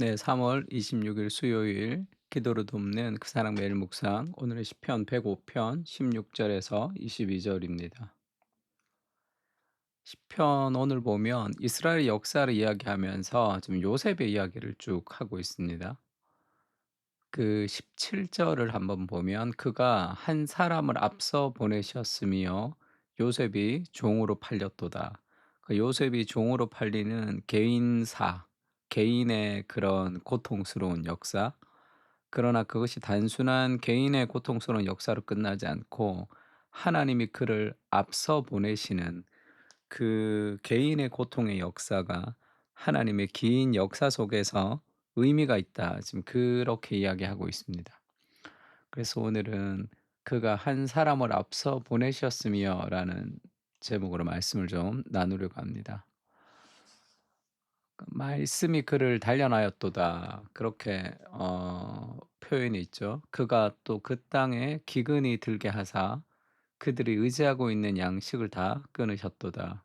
네, 3월 26일 수요일 기도로 돕는 그 사랑 매일 묵상 오늘의 시편 105편 16절에서 22절입니다. 시편 오늘 보면 이스라엘 역사를 이야기하면서 지금 요셉의 이야기를 쭉 하고 있습니다. 그 17절을 한번 보면 그가 한 사람을 앞서 보내셨으며 요셉이 종으로 팔렸도다. 그 요셉이 종으로 팔리는 개인사, 개인의 그런 고통스러운 역사, 그러나 그것이 단순한 개인의 고통스러운 역사로 끝나지 않고 하나님이 그를 앞서 보내시는 그 개인의 고통의 역사가 하나님의 긴 역사 속에서 의미가 있다. 지금 그렇게 이야기하고 있습니다. 그래서 오늘은 그가 한 사람을 앞서 보내셨으며라는 제목으로 말씀을 좀 나누려고 합니다. 말씀이 그를 단련하였도다. 그렇게 표현이 있죠. 그가 또 그 땅에 기근이 들게 하사 그들이 의지하고 있는 양식을 다 끊으셨도다.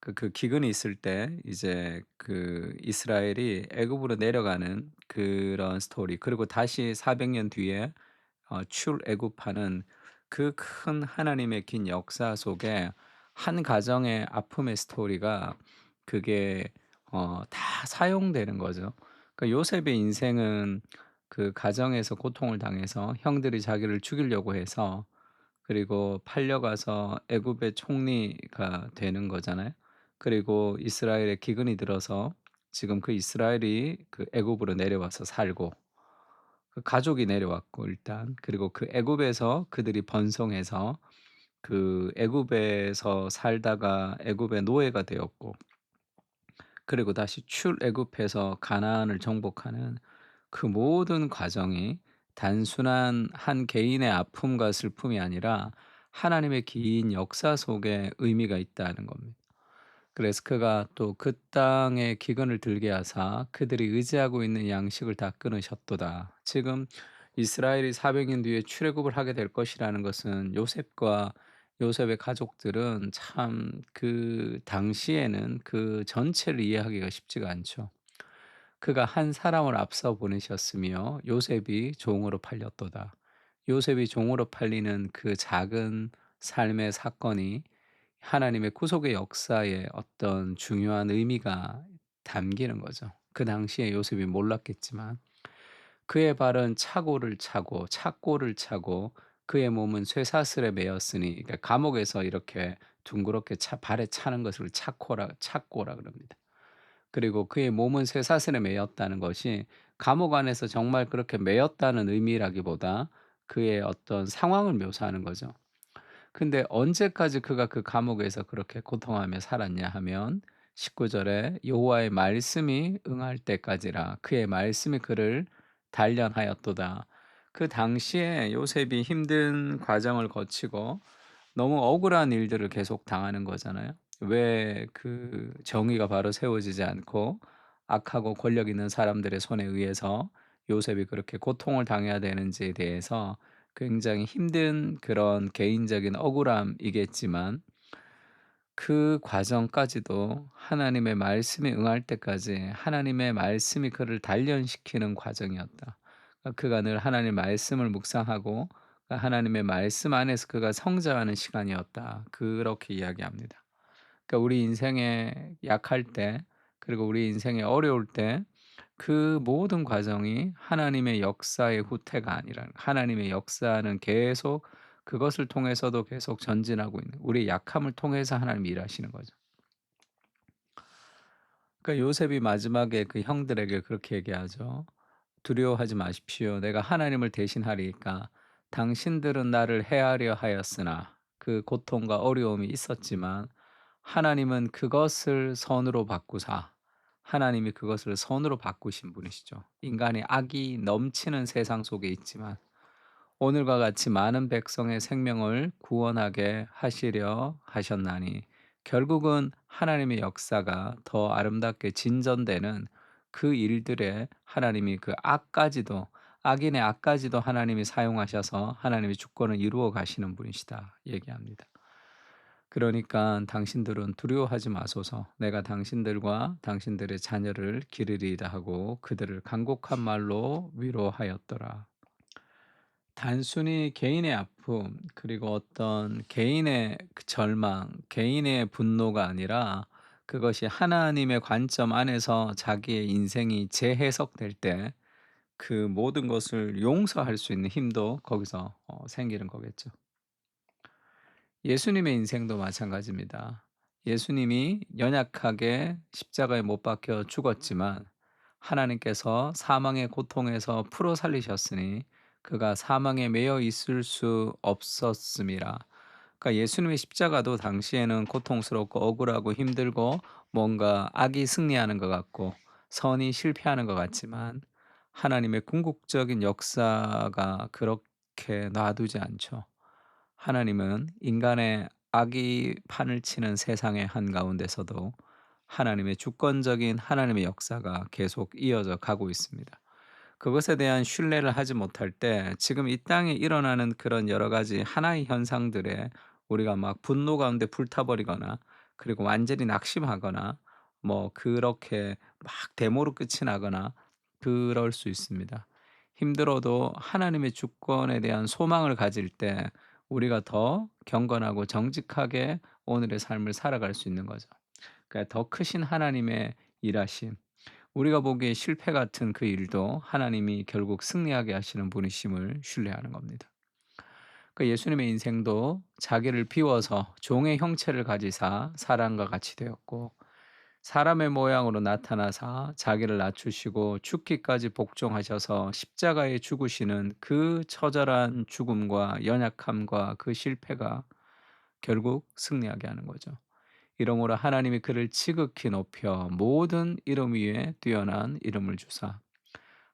그 기근이 있을 때 이제 그 이스라엘이 애굽으로 내려가는 그런 스토리, 그리고 다시 400년 뒤에 출애굽하는 그 큰 하나님의 긴 역사 속에 한 가정의 아픔의 스토리가 그게 다 사용되는 거죠. 그러니까 요셉의 인생은 그 가정에서 고통을 당해서 형들이 자기를 죽이려고 해서, 그리고 팔려가서 애굽의 총리가 되는 거잖아요. 그리고 이스라엘에 기근이 들어서 지금 그 이스라엘이 그 애굽으로 내려와서 살고, 그 가족이 내려왔고 일단, 그리고 그 애굽에서 그들이 번성해서 그 애굽에서 살다가 애굽의 노예가 되었고, 그리고 다시 출애굽해서 가나안을 정복하는 그 모든 과정이 단순한 한 개인의 아픔과 슬픔이 아니라 하나님의 긴 역사 속에 의미가 있다는 겁니다. 그래서 그가 또 그 땅에 기근을 들게 하사 그들이 의지하고 있는 양식을 다 끊으셨도다. 지금 이스라엘이 400년 뒤에 출애굽을 하게 될 것이라는 것은 요셉과 요셉의 가족들은 참 그 당시에는 그 전체를 이해하기가 쉽지가 않죠. 그가 한 사람을 앞서 보내셨으며 요셉이 종으로 팔렸도다. 요셉이 종으로 팔리는 그 작은 삶의 사건이 하나님의 구속의 역사에 어떤 중요한 의미가 담기는 거죠. 그 당시에 요셉이 몰랐겠지만 그의 발은 차고를 차고 착고를 차고 그의 몸은 쇠사슬에 매였으니, 그러니까 감옥에서 이렇게 둥그렇게 발에 차는 것을 착고라 그럽니다. 그리고 그의 몸은 쇠사슬에 매였다는 것이 감옥 안에서 정말 그렇게 매였다는 의미라기보다 그의 어떤 상황을 묘사하는 거죠. 근데 언제까지 그가 그 감옥에서 그렇게 고통하며 살았냐 하면 19 절에 여호와의 말씀이 응할 때까지라, 그의 말씀이 그를 단련하였도다. 그 당시에 요셉이 힘든 과정을 거치고 너무 억울한 일들을 계속 당하는 거잖아요. 왜 그 정의가 바로 세워지지 않고 악하고 권력 있는 사람들의 손에 의해서 요셉이 그렇게 고통을 당해야 되는지에 대해서 굉장히 힘든 그런 개인적인 억울함이겠지만, 그 과정까지도 하나님의 말씀이 응할 때까지 하나님의 말씀이 그를 단련시키는 과정이었다. 그가 늘 하나님의 말씀을 묵상하고 하나님의 말씀 안에서 그가 성장하는 시간이었다. 그렇게 이야기합니다. 그러니까 우리 인생에 약할 때, 그리고 우리 인생에 어려울 때 그 모든 과정이 하나님의 역사의 후퇴가 아니라 하나님의 역사는 계속 그것을 통해서도 계속 전진하고 있는, 우리의 약함을 통해서 하나님이 일하시는 거죠. 그러니까 요셉이 마지막에 그 형들에게 그렇게 얘기하죠. 두려워하지 마십시오. 내가 하나님을 대신하리이까. 당신들은 나를 해하려 하였으나 그 고통과 어려움이 있었지만 하나님은 그것을 선으로 바꾸사, 하나님이 그것을 선으로 바꾸신 분이시죠. 인간의 악이 넘치는 세상 속에 있지만 오늘과 같이 많은 백성의 생명을 구원하게 하시려 하셨나니, 결국은 하나님의 역사가 더 아름답게 진전되는 그 일들에 하나님이 그 악까지도, 악인의 악까지도 하나님이 사용하셔서 하나님의 주권을 이루어 가시는 분이시다 얘기합니다. 그러니까 당신들은 두려워하지 마소서. 내가 당신들과 당신들의 자녀를 기르리이다 하고 그들을 간곡한 말로 위로하였더라. 단순히 개인의 아픔 그리고 어떤 개인의 그 절망, 개인의 분노가 아니라 그것이 하나님의 관점 안에서 자기의 인생이 재해석될 때 그 모든 것을 용서할 수 있는 힘도 거기서 생기는 거겠죠. 예수님의 인생도 마찬가지입니다. 예수님이 연약하게 십자가에 못 박혀 죽었지만 하나님께서 사망의 고통에서 풀어 살리셨으니 그가 사망에 매여 있을 수 없었음이라. 그러니까 예수님의 십자가도 당시에는 고통스럽고 억울하고 힘들고 뭔가 악이 승리하는 것 같고 선이 실패하는 것 같지만 하나님의 궁극적인 역사가 그렇게 놔두지 않죠. 하나님은 인간의 악이 판을 치는 세상의 한가운데서도 하나님의 주권적인 하나님의 역사가 계속 이어져 가고 있습니다. 그것에 대한 신뢰를 하지 못할 때 지금 이 땅에 일어나는 그런 여러 가지 하나의 현상들에 우리가 막 분노 가운데 불타버리거나 그리고 완전히 낙심하거나 뭐 그렇게 막 데모로 끝이 나거나 그럴 수 있습니다. 힘들어도 하나님의 주권에 대한 소망을 가질 때 우리가 더 경건하고 정직하게 오늘의 삶을 살아갈 수 있는 거죠. 그러니까 더 크신 하나님의 일하심, 우리가 보기에 실패 같은 그 일도 하나님이 결국 승리하게 하시는 분이심을 신뢰하는 겁니다. 그 예수님의 인생도 자기를 비워서 종의 형체를 가지사 사람과 같이 되었고 사람의 모양으로 나타나사 자기를 낮추시고 죽기까지 복종하셔서 십자가에 죽으시는 그 처절한 죽음과 연약함과 그 실패가 결국 승리하게 하는 거죠. 이러므로 하나님이 그를 지극히 높여 모든 이름 위에 뛰어난 이름을 주사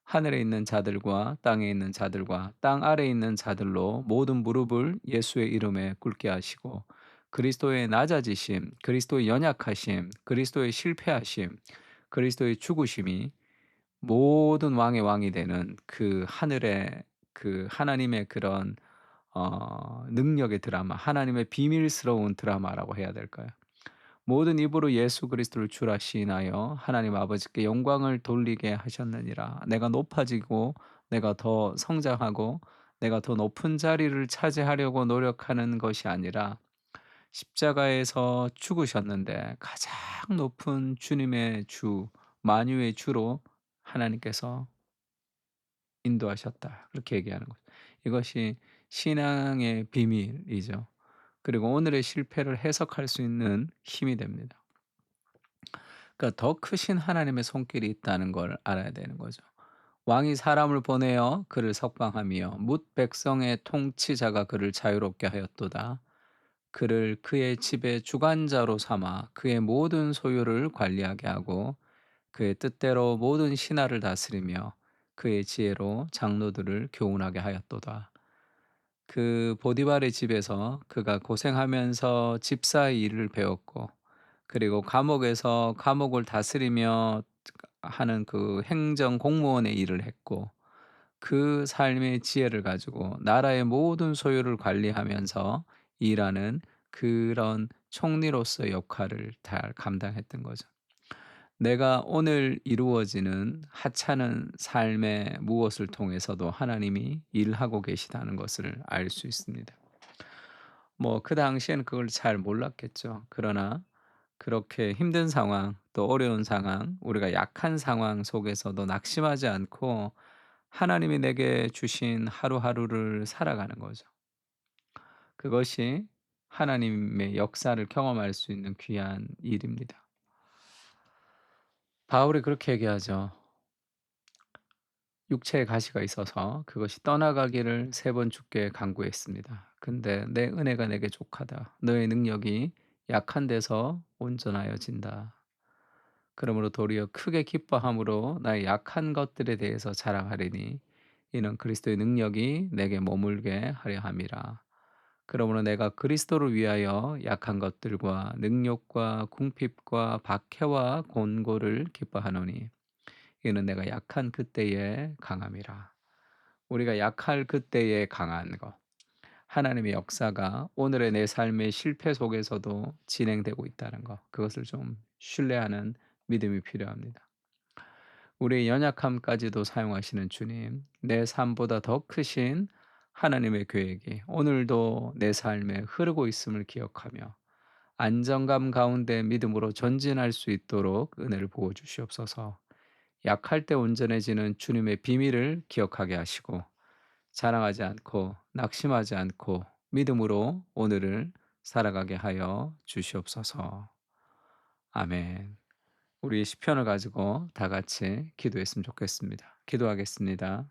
하늘에 있는 자들과 땅에 있는 자들과 땅 아래에 있는 자들로 모든 무릎을 예수의 이름에 꿇게 하시고 그리스도의 낮아지심, 그리스도의 연약하심, 그리스도의 실패하심, 그리스도의 죽으심이 모든 왕의 왕이 되는 그 하늘의 그 하나님의 그런 능력의 드라마, 하나님의 비밀스러운 드라마라고 해야 될까요? 모든 입으로 예수 그리스도를 주라 시인하여 하나님 아버지께 영광을 돌리게 하셨느니라. 내가 높아지고 내가 더 성장하고 내가 더 높은 자리를 차지하려고 노력하는 것이 아니라 십자가에서 죽으셨는데 가장 높은 주님의 주, 만유의 주로 하나님께서 인도하셨다. 그렇게 얘기하는 거죠. 이것이 신앙의 비밀이죠. 그리고 오늘의 실패를 해석할 수 있는 힘이 됩니다. 그러니까 더 크신 하나님의 손길이 있다는 걸 알아야 되는 거죠. 왕이 사람을 보내어 그를 석방하며 뭇 백성의 통치자가 그를 자유롭게 하였도다. 그를 그의 집의 주관자로 삼아 그의 모든 소유를 관리하게 하고 그의 뜻대로 모든 신하를 다스리며 그의 지혜로 장로들을 교훈하게 하였도다. 그 보디발의 집에서 그가 고생하면서 집사의 일을 배웠고 그리고 감옥에서 감옥을 다스리며 하는 그 행정 공무원의 일을 했고 그 삶의 지혜를 가지고 나라의 모든 소유를 관리하면서 일하는 그런 총리로서의 역할을 잘 감당했던 거죠. 내가 오늘 이루어지는 하찮은 삶의 무엇을 통해서도 하나님이 일하고 계시다는 것을 알 수 있습니다. 뭐 그 당시에는 그걸 잘 몰랐겠죠. 그러나 그렇게 힘든 상황, 또 어려운 상황, 우리가 약한 상황 속에서도 낙심하지 않고 하나님이 내게 주신 하루하루를 살아가는 거죠. 그것이 하나님의 역사를 경험할 수 있는 귀한 일입니다. 바울이 그렇게 얘기하죠. 육체에 가시가 있어서 그것이 떠나가기를 3번 주께 간구했습니다. 근데 내 은혜가 내게 족하다. 너의 능력이 약한 데서 온전하여진다. 그러므로 도리어 크게 기뻐함으로 나의 약한 것들에 대해서 자랑하리니 이는 그리스도의 능력이 내게 머물게 하려 함이라. 그러므로 내가 그리스도를 위하여 약한 것들과 능욕과 궁핍과 박해와 곤고를 기뻐하노니 이는 내가 약한 그때에 강함이라. 우리가 약할 그때에 강한 것. 하나님의 역사가 오늘의 내 삶의 실패 속에서도 진행되고 있다는 것, 그것을 좀 신뢰하는 믿음이 필요합니다. 우리의 연약함까지도 사용하시는 주님, 내 삶보다 더 크신 하나님의 계획이 오늘도 내 삶에 흐르고 있음을 기억하며 안정감 가운데 믿음으로 전진할 수 있도록 은혜를 부어 주시옵소서. 약할 때 온전해지는 주님의 비밀을 기억하게 하시고 자랑하지 않고 낙심하지 않고 믿음으로 오늘을 살아가게 하여 주시옵소서. 아멘. 우리 시편을 가지고 다 같이 기도했으면 좋겠습니다. 기도하겠습니다.